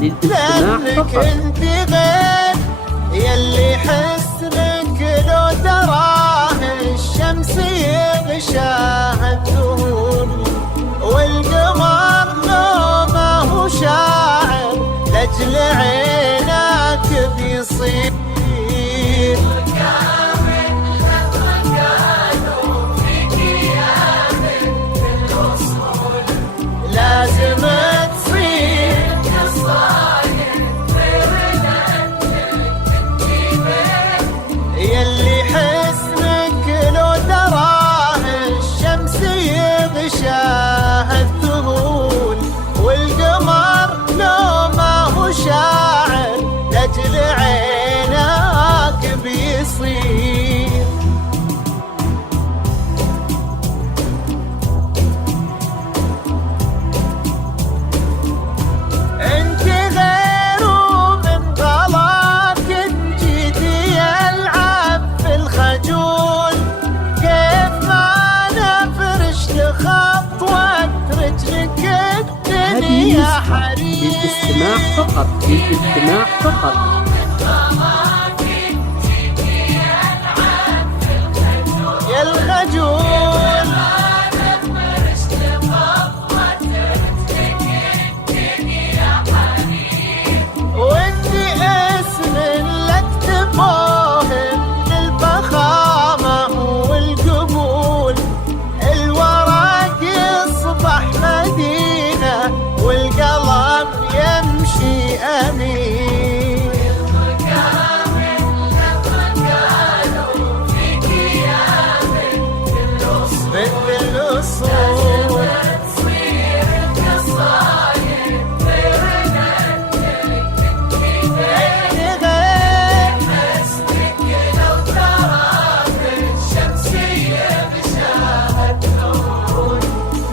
للاستماع لأنك فقط. انت غير يلي حسنك لو تراه الشمس يغشاها الذهول، والقمر لو ما هو شاعر لأجل عينك بيصير. لازم تصير يلي حسنك لو تراه الشمس يغشاها الذهول، والقمر لو ما هو شاعر لأجل عينك بيصير. للاستماع فقط. للاستماع فقط. يا الخجول وانتي اسم لك تفاهم للفخامة والقبول، الورق يصبح مدينة والقلم يمشي أمين. بنت الأصول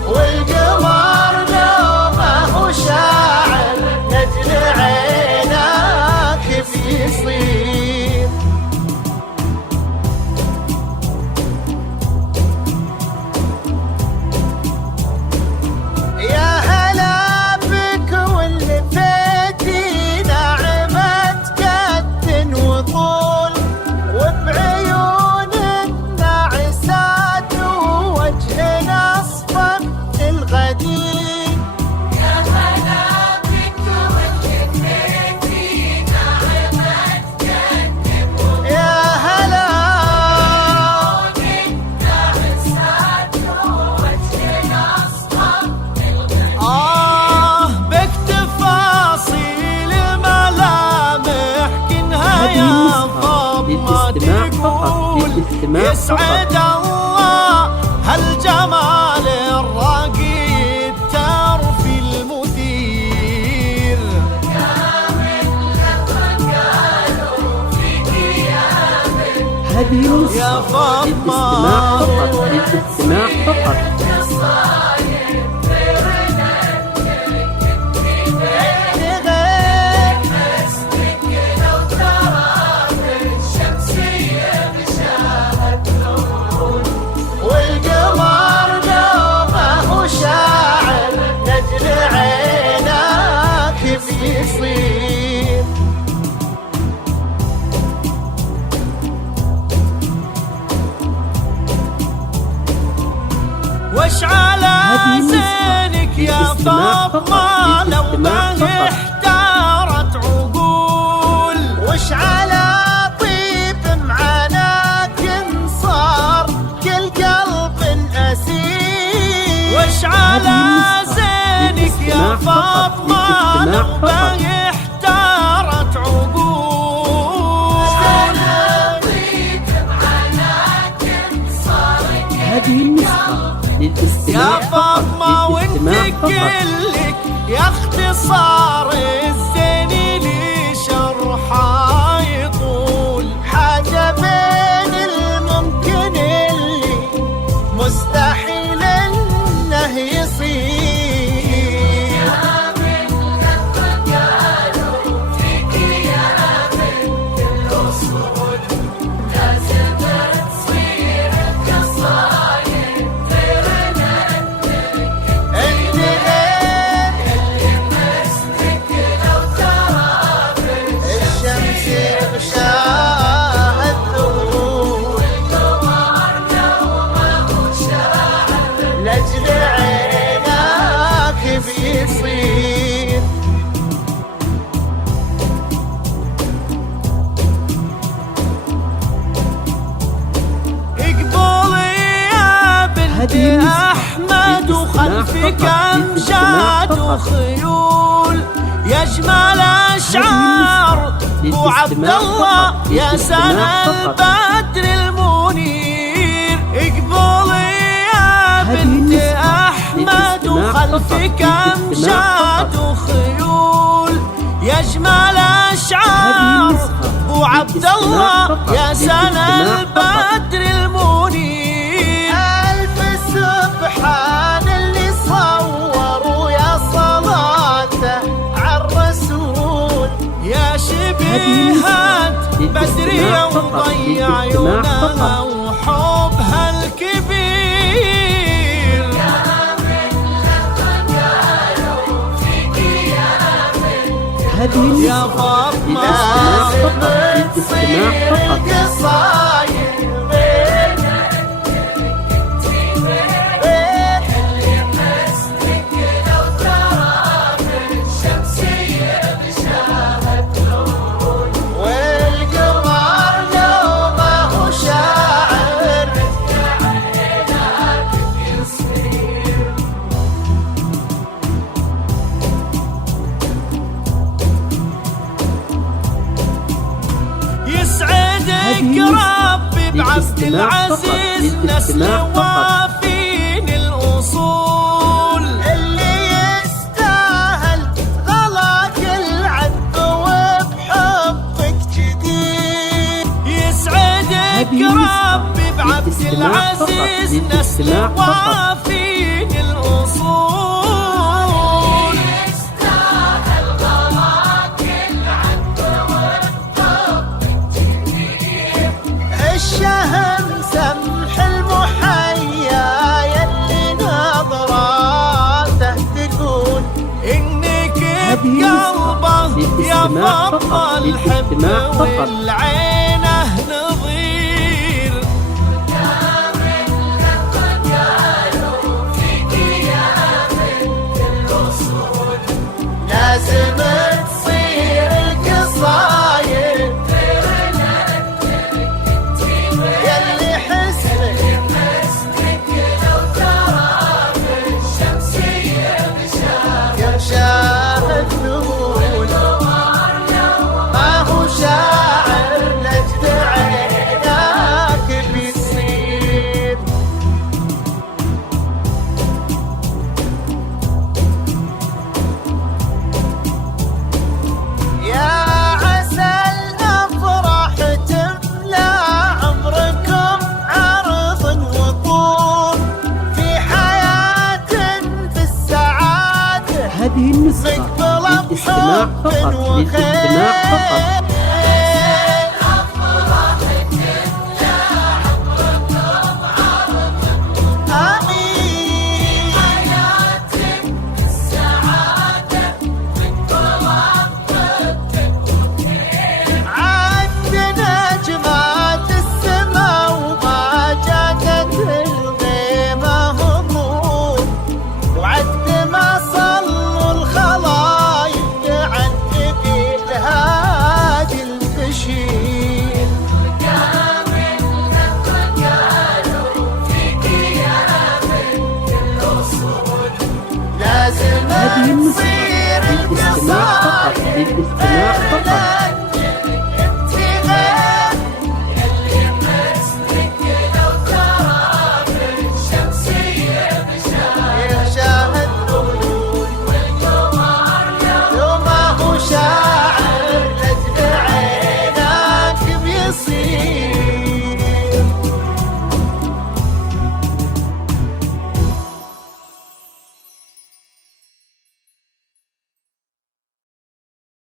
والقمر لو ما هو شاعر لأجل عينك بيصير. يا هلا بك واللي فيتي ناعمة قد وطول، وبعيون الناعسات ووجهنا اصفر الغدير. يا هلا بك واللي فيتي ناعمة قد وطول، يا هلا بك تفاصيل ملامح كنها يا فاطمة تقول يسعد الله هالجمال الرقيب تعرفي المثير. هذه يا نسخة فاطمة للاستماع فقط. والقمر لو ما هو شاعر لأجل عينك بيصير. وش على زينك يا فاطمة لو ما احتارت عقول، وش على طيب معاناك صار كل قلب أسير. وش على زينك يا فاطمة لو ما احتارت عقول، هذه النسخة للاستماع يا فقط. فاطمة وانت للاستماع فقط. كلك يا اختصار الزين لي شرحه يطول، حاجة بين الممكن اللي مستحيل انه يصير. انت غير هذه النسخة أحمد للاستماع وخلفك فقط. أمجاد للاستماع فقط. وخيول يجمل أشعار أبو عبد الله يا سنة البدر المنير اقبلي يا بنت أحمد وخلفك أمجاد وخيول يجمل أشعار أبو عبد الله يا سنة البدر المنير ألف سبحان اللي صوروا يا صلاته عالرسول يا شبيهات بدرية وضيع عيونها وحبها الكبير هذه يا النسخة فاطمة للاستماع فقط. قصايد والقمر لو ما هو شاعر يسعدك ربي بعبد العزيز نسل وافين الأصول اللي يستاهل غلاك العذب وبحبك جديد يسعدك ربي بعبد العزيز نسل وافين الأصول الشهم سمح المحيا يلي نظراته تقول انك بقلبه يا فضل الحب والعينه نظير لازم تصير القصايد يلي حسنك يمشاهد نقول ما هو شاعر نجد عيناك بيصير يا عسى الأفراح تملى عمركم عرض وطول في حياة في السعادة هذه النسخة للاستماع فقط. للاستماع فقط. عندنا جماعة السما وما جاتت الغيمة هموم وعد ما صلوا الخلايق عن نبي الهادي البشير لازم هذه النسخة تصير للاستماع فقط. القصايد للاستماع